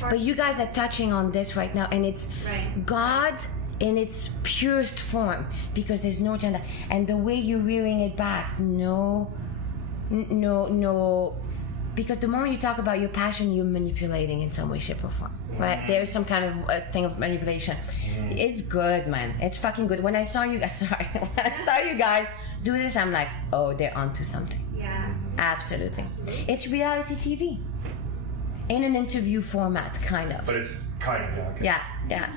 But you guys are touching on this right now, and it's God in its purest form, because there's no agenda. And the way you're rearing it back, no, because the moment you talk about your passion, you're manipulating in some way, shape, or form, right? There's some kind of thing of manipulation. It's good, man. It's fucking good. When I saw you guys, do this, I'm like, oh, they're onto something. Yeah. Absolutely. It's reality TV in an interview format, kind of. But it's kind of, yeah. Okay. Yeah.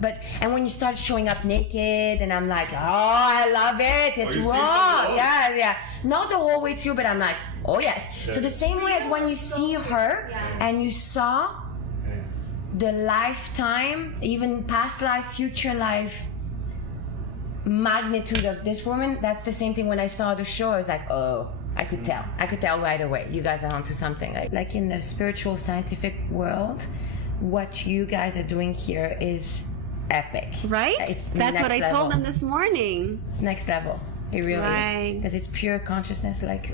But, and when you start showing up naked, and I'm like, oh, I love it. It's raw. Yeah. Not the whole way through, but I'm like, oh yes. So the same way as when you see her and you saw the lifetime, even past life, future life magnitude of this woman, that's the same thing when I saw the show. I was like, oh, I could tell right away. You guys are onto something. Like in the spiritual scientific world, what you guys are doing here is epic. Right? That's what I told them this morning. It's next level. It really is. Because it's pure consciousness, like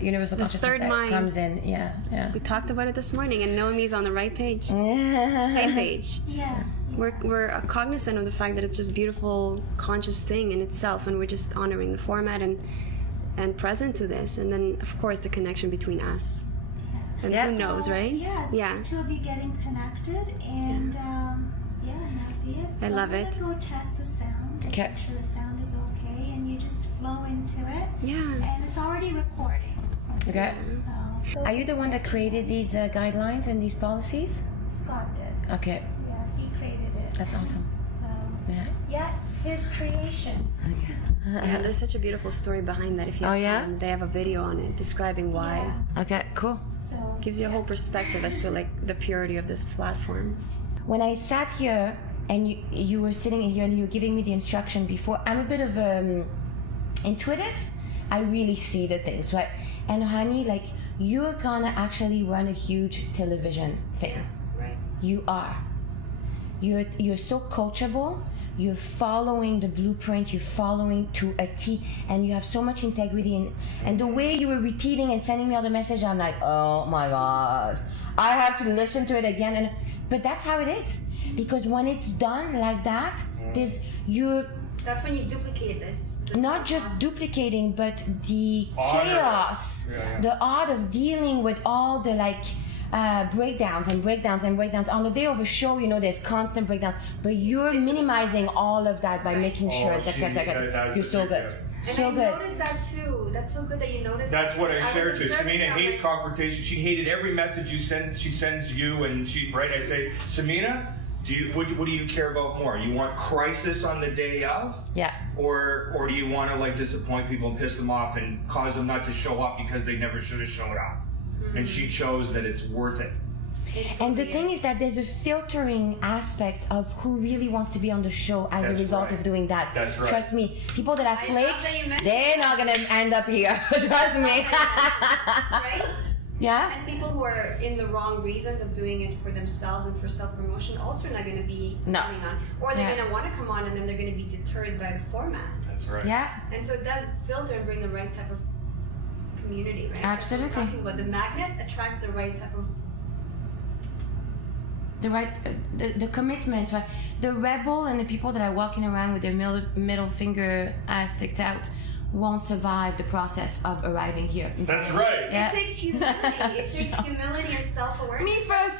universal consciousness third that mind comes in. Yeah. We talked about it this morning, and Noemi's on the right page. Same page. Yeah. We're cognizant of the fact that it's just a beautiful, conscious thing in itself, and we're just honoring the format and present to this. And then, of course, the connection between us. And who knows, right? Yeah, it's the two of you getting connected, and and that'd be it. So I love it. I'm gonna go test the sound, just make sure the sound is okay, and you just flow into it. Yeah. And it's already recording. Okay. So Are you the one that created these guidelines and these policies? Scott did. Okay. Yeah, he created it. That's awesome. So Yeah. it's his creation. Okay. Yeah, there's such a beautiful story behind that. If you have time, they have a video on it describing why. Yeah. Okay, cool. So Gives you a whole perspective as to like the purity of this platform. When I sat here and you were sitting here and you were giving me the instruction before, I'm a bit of intuitive. I really see the things, right? And honey, like, you're gonna actually run a huge television thing. Right. You are. You're so coachable. You're following the blueprint. You're following to a T, and you have so much integrity. And the way you were repeating and sending me all the message, I'm like, oh my God, I have to listen to it again. But that's how it is, because when it's done like that, That's when you duplicate this. Not just duplicating, but the chaos, the art of dealing with all the breakdowns. On the day of a show, there's constant breakdowns, but you're minimizing all of that by making sure that you're so good. So good. I noticed that too. That's so good that you noticed. That's what I shared to Samina. Hates confrontation. She hated every message you send. She sends you, and I say, Samina, what do you care about more? You want crisis on the day of? Yeah. Or do you want to disappoint people and piss them off and cause them not to show up because they never should have showed up? And she chose that it's worth it. And the thing is that there's a filtering aspect of who really wants to be on the show as a result of doing that. That's right. Trust me, people that are flakes, they're not gonna end up here. Trust me. Right? Yeah. And people who are in the wrong reasons of doing it for themselves and for self-promotion also not going to be coming on. Or they're going to want to come on and then they're going to be deterred by the format. That's right. Yeah. And so it does filter and bring the right type of community, right? Absolutely. That's what we're talking about. The magnet attracts the right type of... The commitment, right? The rebel and the people that are walking around with their middle finger sticked out won't survive the process of arriving here. That's right. Yeah. It takes humility. It takes humility and self-awareness. Me first.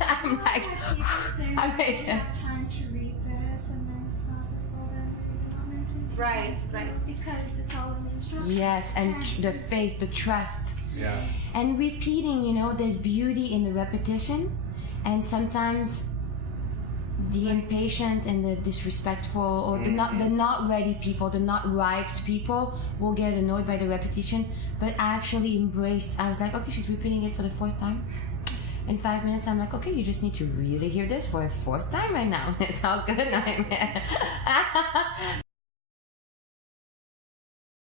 I'm like, I'm making time to read this, and then Scott's like, well, then read it on it. Right. Because it's all in the instructions. yes, and the faith, the trust. Yeah. And repeating, there's beauty in the repetition, and sometimes the impatient and the disrespectful or the not ready people, the not ripe people will get annoyed by the repetition, but actually embrace. I was like, okay, she's repeating it for the fourth time. In 5 minutes, I'm like, okay, you just need to really hear this for a fourth time right now. It's all good.